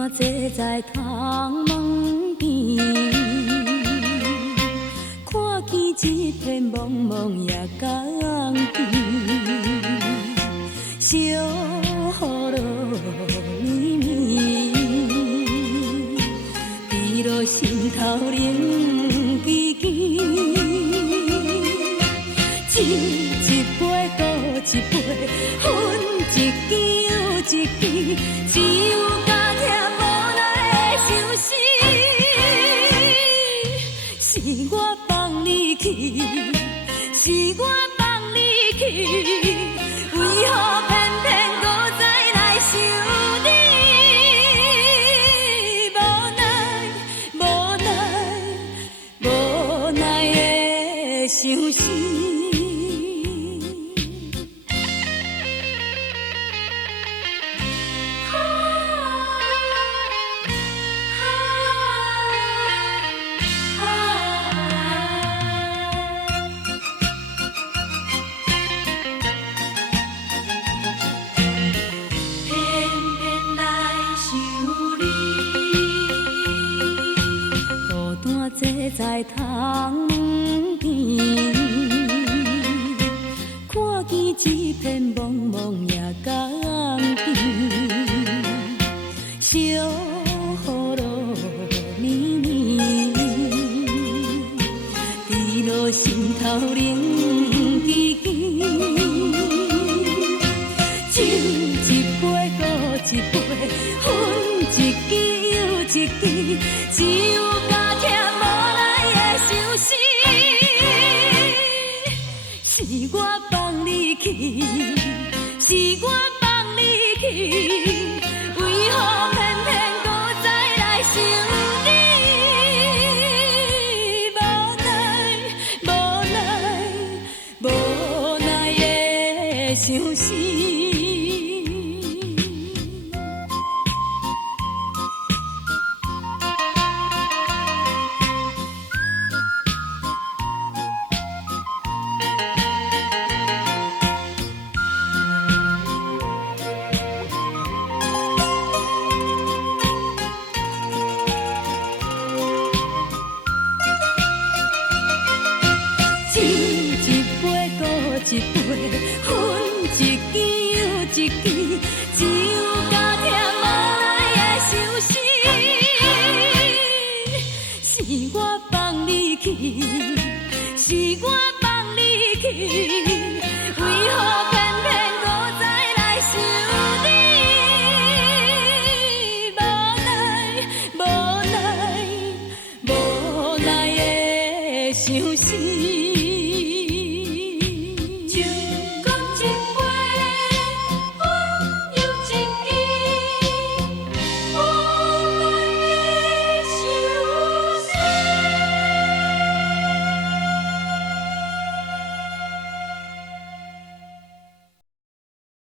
单坐在窗门边，看见一片茫茫夜光天，小雨落绵绵，滴落心头冷吱吱。一杯搁一杯，分一支又一支，只有家己无奈的相思。是我放你去，是我放你去，为何偏偏搁再来想你？无奈，无奈的相思。坐在窗门边，看见一片茫茫夜光天，小雨落绵绵，滴落心头冷吱吱。酒一杯搁一杯，分一支又一支，只有